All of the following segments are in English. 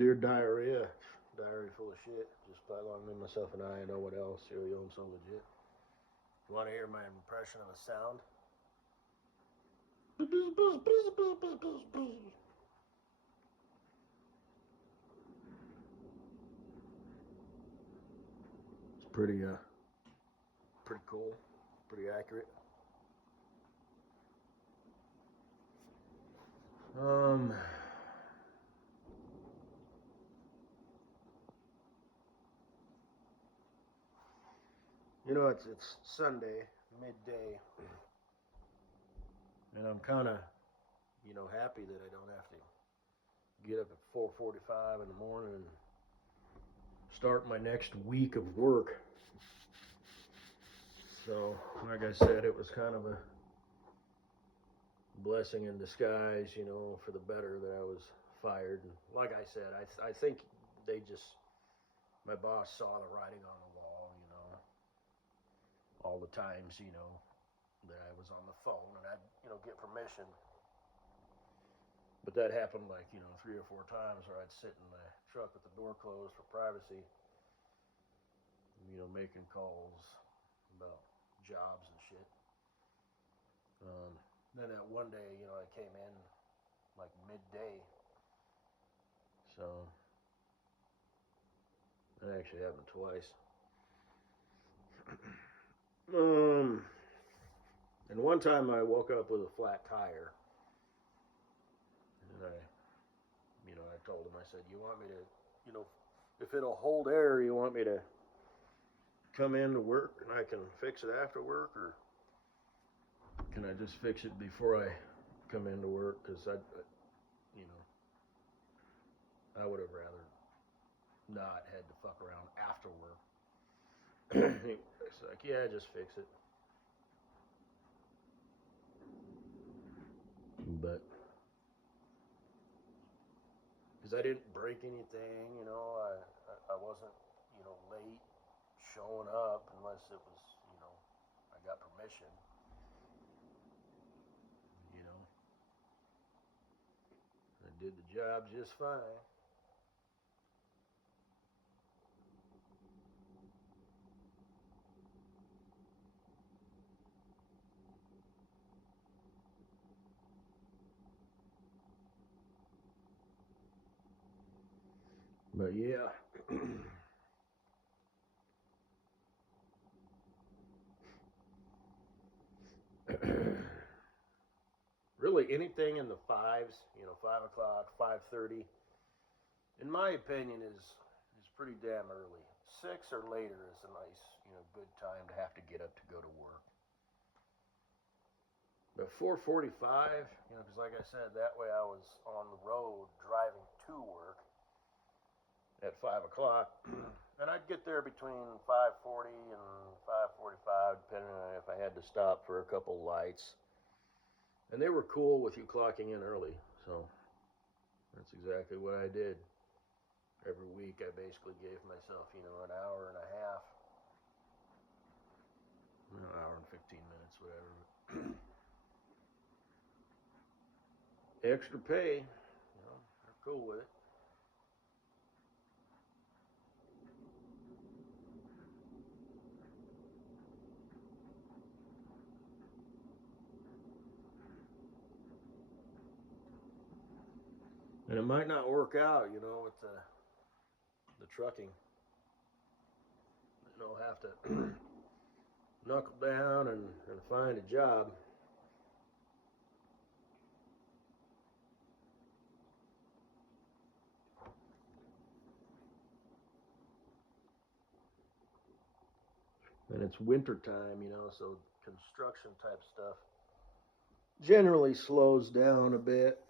Dear diarrhea. Diary full of shit. Just along with myself and I know what else. Yo, I'm so legit. You want to hear my impression of a sound? It's pretty cool, pretty accurate. You know, it's Sunday, midday, and I'm kind of, happy that I don't have to get up at 4:45 in the morning and start my next week of work. So, like I said, it was kind of a blessing in disguise, for the better that I was fired. And like I said, I think my boss saw the writing on the wall, all the times, that I was on the phone and I'd, get permission. But that happened like, 3 or 4 times where I'd sit in the truck with the door closed for privacy, making calls about jobs and shit. Then that one day, I came in like midday. So that actually happened twice. And one time I woke up with a flat tire. And I told him, I said, you want me to, if it'll hold air, you want me to come in to work and I can fix it after work, or can I just fix it before I come into work? Because I would have rather not had to fuck around after work. It's like, yeah, just fix it. But because I didn't break anything, I wasn't, late showing up unless it was, I got permission. I did the job just fine. But yeah. Really anything in the 5s, 5 o'clock, 5:30, in my opinion, is pretty damn early. 6 or later is a nice, good time to have to get up to go to work. But 4:45, because like I said, that way I was on the road driving to work at 5 o'clock, and I'd get there between 5:40 and 5:45, depending on if I had to stop for a couple lights. And they were cool with you clocking in early, so that's exactly what I did. Every week I basically gave myself, an hour and a half, an hour and 15 minutes, whatever. Extra pay, they're cool with it. And it might not work out, with the trucking. I'll have to knuckle down and find a job. And it's winter time, so construction type stuff generally slows down a bit.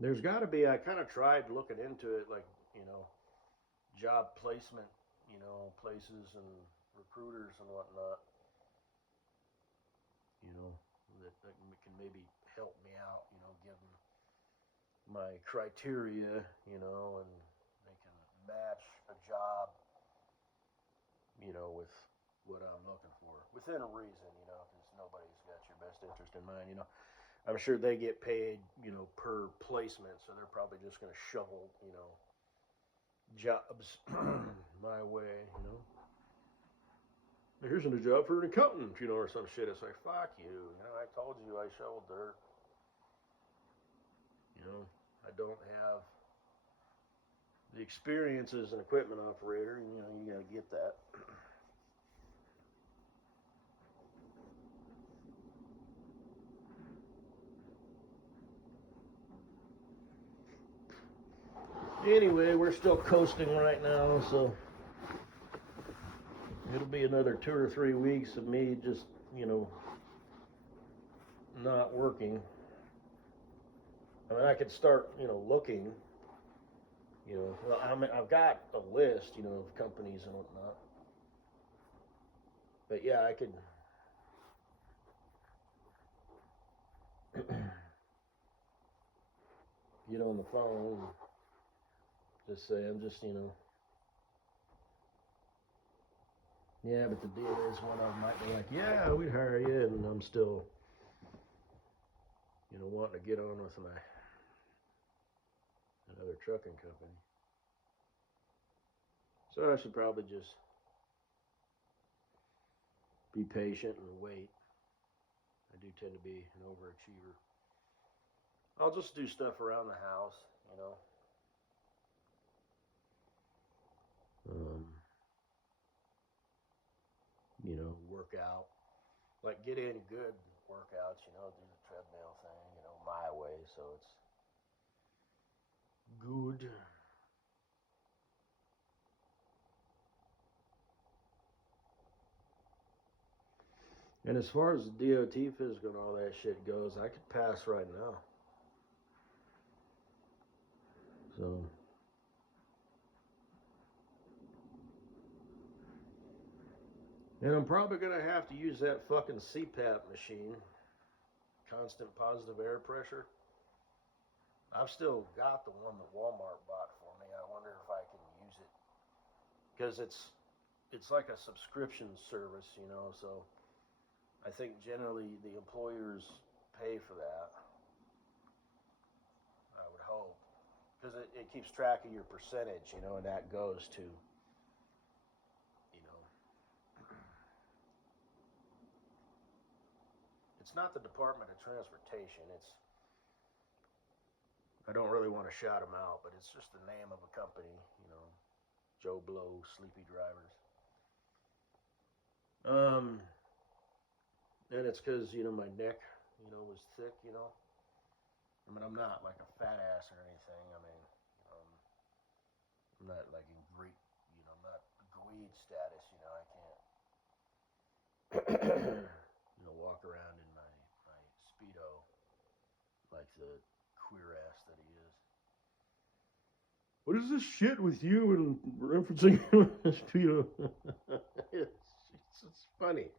There's got to be, I kind of tried looking into it, like, job placement, places and recruiters and whatnot, that can maybe help me out, give them my criteria, you know, and they can match a job, you know, with what I'm looking for within a reason, you know, because nobody's got your best interest in mind, you know. I'm sure they get paid, you know, per placement, so they're probably just going to shovel, you know, jobs my way, you know. Here's a job for an accountant, you know, or some shit. It's like, fuck you. You know, I told you I shoveled dirt. You know, I don't have the experience as an equipment operator. You know, you got to get that. Anyway, we're still coasting right now, so it'll be another 2 or 3 weeks of me just, you know, not working. I mean, I could start, you know, looking. You know, well, I've got a list, you know, of companies and whatnot. But yeah, I could get on the phone and just say, I'm just, you know. Yeah, but the deal is one of them might be like, yeah, we'd hire you, and I'm still, you know, wanting to get on with another trucking company. So I should probably just be patient and wait. I do tend to be an overachiever. I'll just do stuff around the house, you know. You know, work out. Like, get in good workouts, you know, do the treadmill thing, you know, my way, so it's good. And as far as the DOT physical and all that shit goes, I could pass right now. So, and I'm probably gonna have to use that fucking CPAP machine, constant positive air pressure. I've still got the one that Walmart bought for me. I wonder if I can use it because it's like a subscription service, you know. So I think generally the employers pay for that. I would hope because it keeps track of your percentage, you know, and that goes to, you know, it's not the Department of Transportation. It's I don't really want to shout them out, but it's just the name of a company, you know, Joe Blow, Sleepy Drivers. Um, and it's because you know my neck, you know, was thick, you know. I mean, I'm not like a fat ass or anything. I mean, um, I'm not like in great, you know, I'm not Gweed status, you know. I can't, you know, walk around in my speedo like the queer ass that he is. What is this shit with you and referencing speedo? It's funny.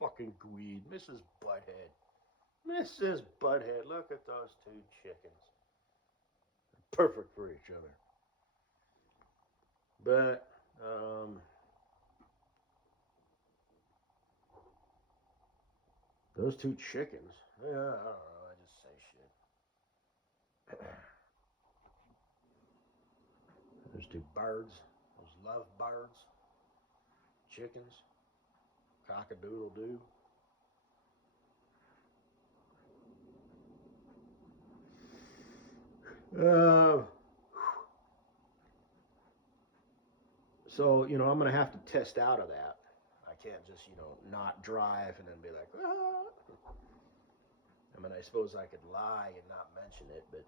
Fucking Gweed, Mrs. Butthead. Mrs. Butthead, look at those two chickens. Perfect for each other. But, those two chickens. Yeah, I don't know. I just say shit. Those two birds. Those love birds. Chickens. Cock-a-doodle-doo. So, you know, I'm going to have to test out of that. I can't just, you know, not drive and then be like, ah. I mean, I suppose I could lie and not mention it, but I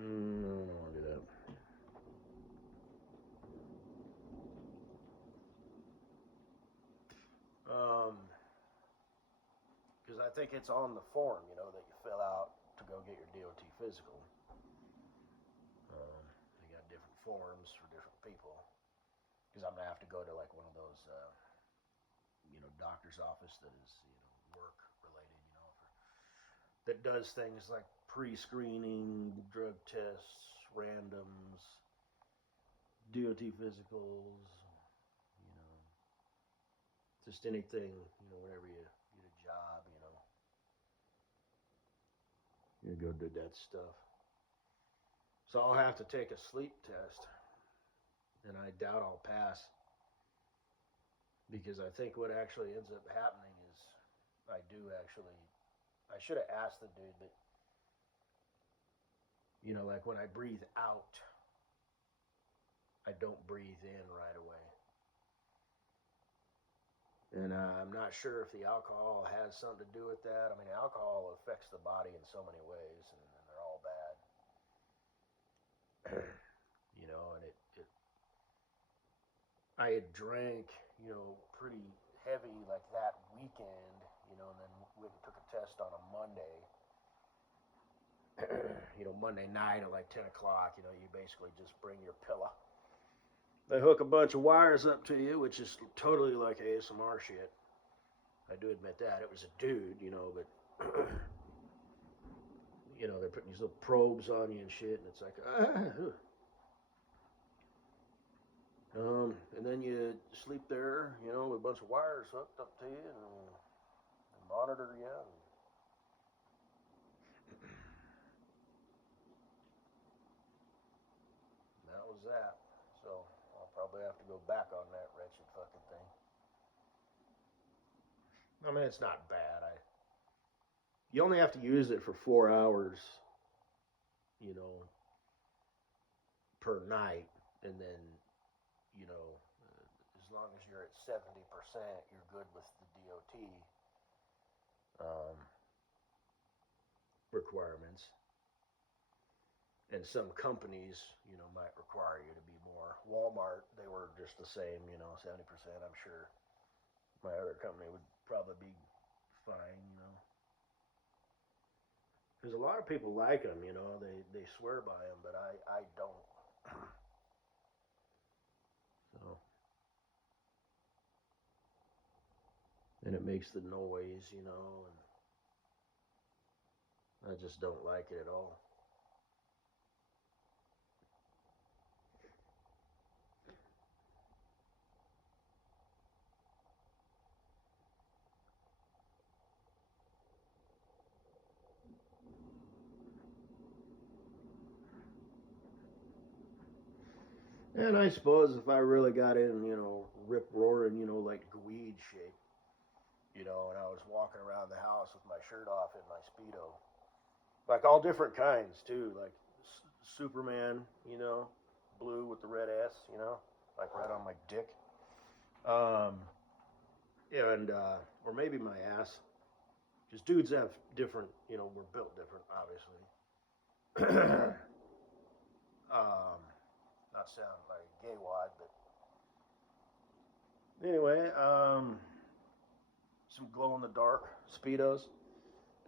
don't want to do that. Because I think it's on the form, you know, that you fill out to go get your DOT physical. They got different forms for different people. Because I'm gonna have to go to like one of those, you know, doctor's office that is, you know, work related, you know, that does things like pre-screening, drug tests, randoms, DOT physicals, just anything, whenever you get a job, you go do that stuff. So I'll have to take a sleep test, and I doubt I'll pass, because I think what actually ends up happening is I should have asked the dude, but like when I breathe out, I don't breathe in right away. And I'm not sure if the alcohol has something to do with that. I mean, alcohol affects the body in so many ways, and they're all bad. And I had drank, pretty heavy like that weekend, and then went and took a test on a Monday. Monday night at like 10 o'clock, you basically just bring your pillow. They hook a bunch of wires up to you, which is totally like ASMR shit. I do admit that. It was a dude, but, they're putting these little probes on you and shit, and it's like, and then you sleep there, with a bunch of wires hooked up to you and monitor you. And that was that. So I'll probably have to go back on that wretched fucking thing. I mean, it's not bad. You only have to use it for 4 hours, per night, and then, as long as you're at 70%, you're good with the DOT requirements. And some companies, might require you to be more. Walmart, they were just the same, 70%. I'm sure my other company would probably be fine, Because a lot of people like them, they swear by them, but I don't. So, and it makes the noise, and I just don't like it at all. And I suppose if I really got in, rip roaring, like Gweed shape, and I was walking around the house with my shirt off in my Speedo, like all different kinds too, like Superman, blue with the red S, like right on my dick, and or maybe my ass, because dudes have different, we're built different, obviously. Not sound like gay wad, but anyway, some glow in the dark Speedos.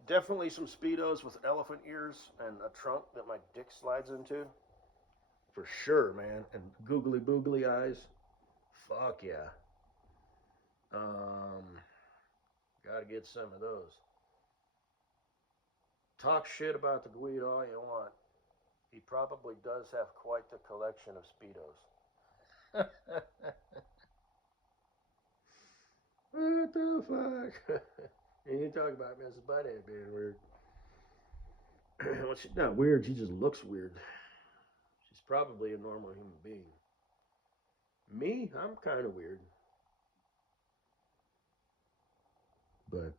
Definitely some Speedos with elephant ears and a trunk that my dick slides into. For sure, man. And googly boogly eyes. Fuck yeah. Gotta get some of those. Talk shit about the Gweed all you want. He probably does have quite the collection of Speedos. What the fuck? And you talk about Mrs. Butthead being weird. Well, she's not weird. She just looks weird. She's probably a normal human being. Me, I'm kind of weird. But,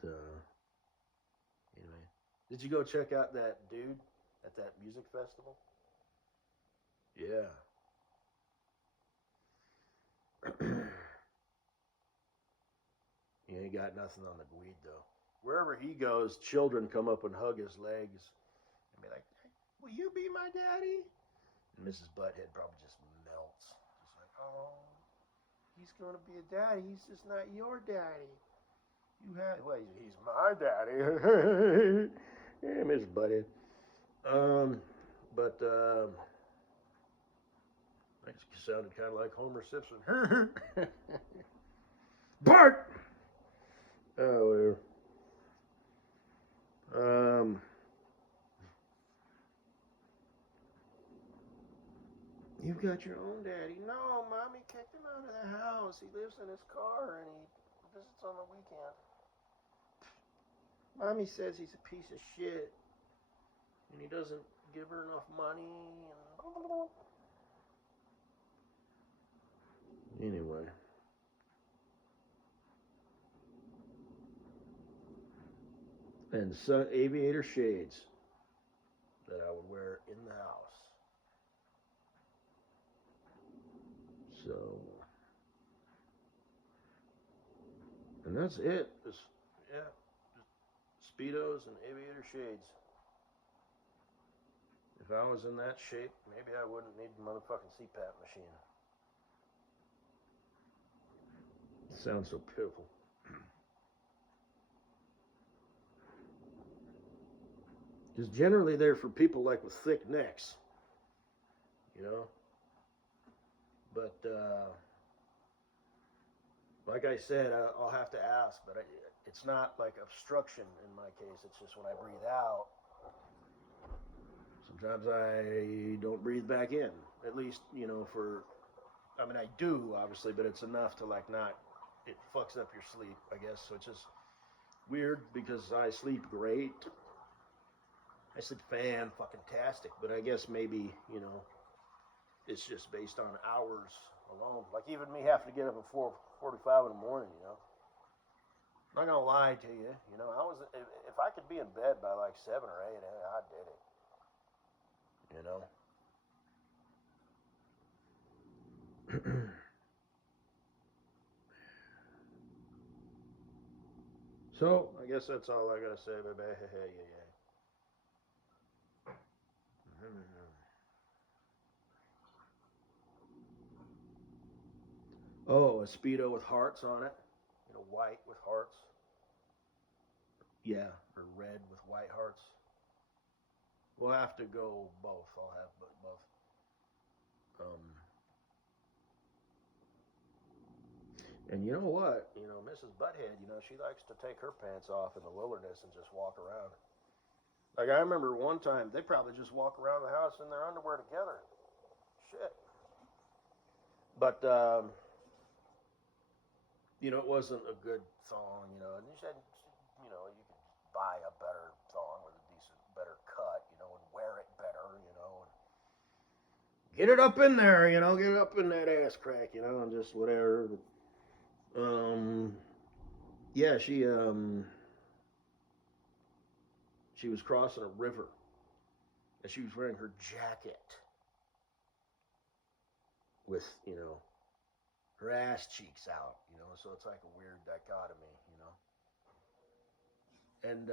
anyway. Did you go check out that dude at that music festival? Yeah. He ain't got nothing on the Gweed, though. Wherever he goes, children come up and hug his legs and be like, "Will you be my daddy?" And Mrs. Butthead probably just melts. Just like, "Oh, he's going to be a daddy. He's just not your daddy. Well, he's my daddy." Yeah, Mrs. Butthead. But it sounded kind of like Homer Simpson. Bart! Oh, whatever. you've got your own daddy. No, Mommy kicked him out of the house. He lives in his car and he visits on the weekend. Mommy says he's a piece of shit and he doesn't give her enough money and anyway. And sun aviator shades that I would wear in the house. So, and that's it. Just Speedos and aviator shades. If I was in that shape, maybe I wouldn't need the motherfucking CPAP machine. It sounds so pitiful. Because generally they're for people like with thick necks, you know. But like I said, I'll have to ask. But it's not like obstruction in my case. It's just when I breathe out, sometimes I don't breathe back in. At least, you know, I mean, I do obviously, but it's enough to like not. It fucks up your sleep, I guess. So it's just weird because I sleep great. I sleep fan-fucking-tastic, but I guess maybe, you know, it's just based on hours alone. Like even me having to get up at 4:45 in the morning, you know. I'm not gonna lie to you, you know. If I could be in bed by like 7 or 8, I did it, you know. So I guess that's all I gotta say, baby. Yeah. Oh, a Speedo with hearts on it. You know, white with hearts. Yeah, or red with white hearts. We'll have to go both. I'll have both. And you know what? You know, Mrs. Butthead, you know, she likes to take her pants off in the wilderness and just walk around. Like I remember one time, they probably just walk around the house in their underwear together. Shit. But you know, it wasn't a good thong, you know. And you said, you know, you could buy a better thong with a better cut, you know, and wear it better, you know. And get it up in there, you know, get it up in that ass crack, you know, and just whatever. Yeah, she was crossing a river, and she was wearing her jacket with, you know, her ass cheeks out, you know, so it's like a weird dichotomy, you know. And,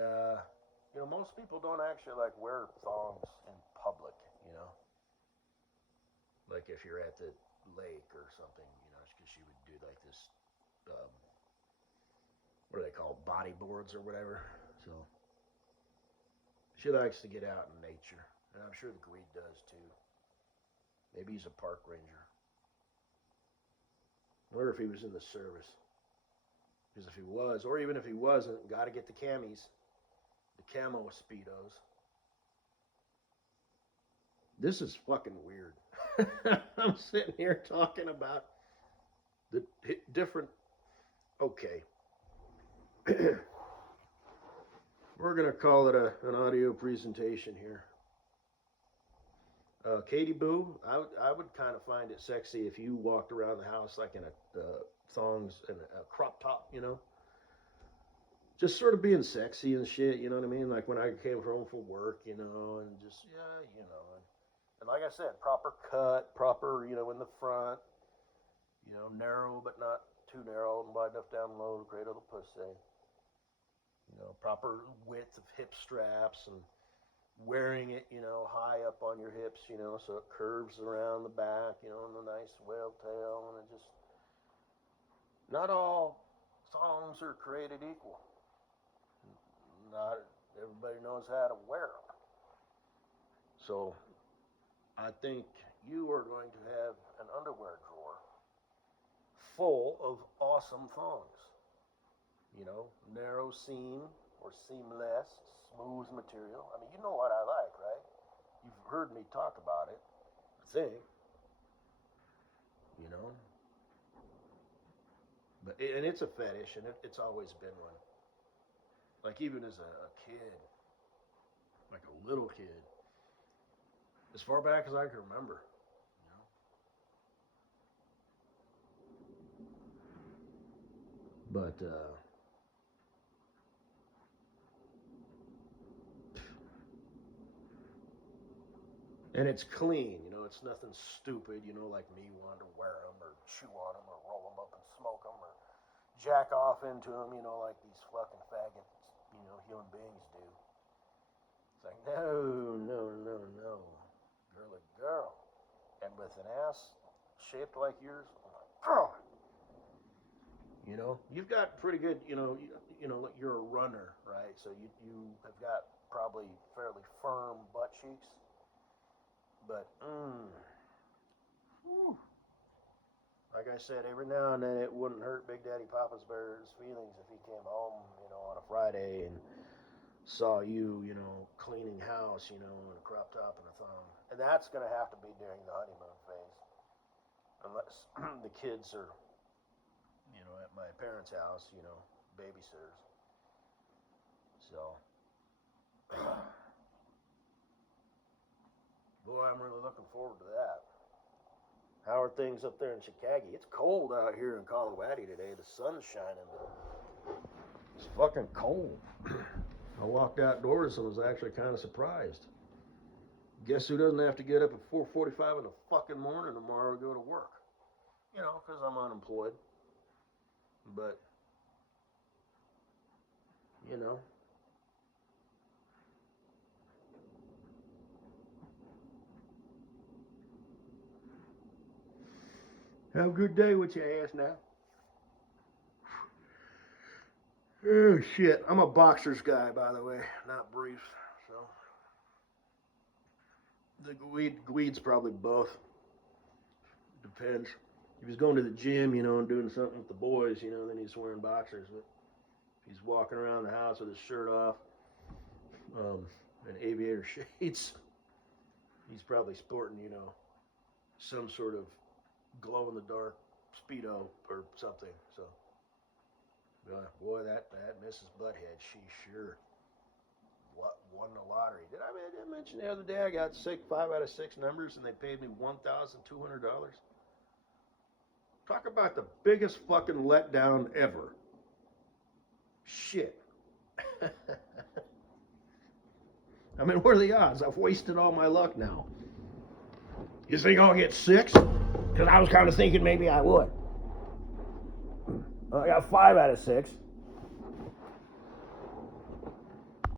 you know, most people don't actually, like, wear thongs in public, you know. Like, if you're at the lake or something, you know, because she would do, like, this, what do they call it, bodyboards or whatever. So, she likes to get out in nature, and I'm sure the Greed does, too. Maybe he's a park ranger. I wonder if he was in the service. Because if he was, or even if he wasn't, got to get the camis, the camo Speedos. This is fucking weird. I'm sitting here talking about the different. Okay. We're going to call it an audio presentation here. Katie Boo, I would kind of find it sexy if you walked around the house like in a thongs and a crop top, you know. Just sort of being sexy and shit, you know what I mean? Like when I came home from work, you know, and just, yeah, you know. And like I said, proper cut, proper, you know, in the front, you know, narrow but not too narrow and wide enough down low to create a little pussy. You know, proper width of hip straps and wearing it, you know, high up on your hips, you know, so it curves around the back, you know, and a nice whale tail, and it just, not all thongs are created equal. Not everybody knows how to wear them. So, I think you are going to have an underwear drawer full of awesome thongs. You know, narrow seam or seamless, smooth material. I mean, you know what I like, right? You've heard me talk about it, I think. you know. And it's a fetish, and it's always been one. Like even as a kid, like a little kid, as far back as I can remember, you know. But and it's clean, you know. It's nothing stupid, you know, like me wanting to wear them or chew on them or roll them up and smoke them or jack off into them, you know, like these fucking faggots, you know, human beings do. It's like, no, no, no, no. Girly girl. And with an ass shaped like yours, oh my God. You know, you've got pretty good, you know, you're a runner, right? So you have got probably fairly firm butt cheeks. But, like I said, every now and then it wouldn't hurt Big Daddy Papa's Bear's feelings if he came home, you know, on a Friday and saw you, you know, cleaning house, you know, in a crop top and a thong. And that's going to have to be during the honeymoon phase. Unless the kids are, you know, at my parents' house, you know, babysitters. So, boy, I'm really looking forward to that. How are things up there in Chicago? It's cold out here in Colorado today. The sun's shining, but it's fucking cold. I walked outdoors and was actually kind of surprised. Guess who doesn't have to get up at 4:45 in the fucking morning tomorrow to go to work? You know, because I'm unemployed. But, you know. Have a good day with your ass now. Oh, shit. I'm a boxer's guy, by the way, not briefs. So, the weed's probably both. Depends. If he's going to the gym, you know, and doing something with the boys, you know, then he's wearing boxers. But if he's walking around the house with his shirt off, and aviator shades, he's probably sporting, you know, some sort of glow-in-the-dark Speedo or something. So, boy, that Mrs. Butthead, she sure won the lottery. Did I mention the other day I got 5 out of 6 numbers and they paid me $1,200? Talk about the biggest fucking letdown ever. Shit. I mean, what are the odds? I've wasted all my luck now. You think I'll get 6? Because I was kind of thinking maybe I would. Well, I got 5 out of 6.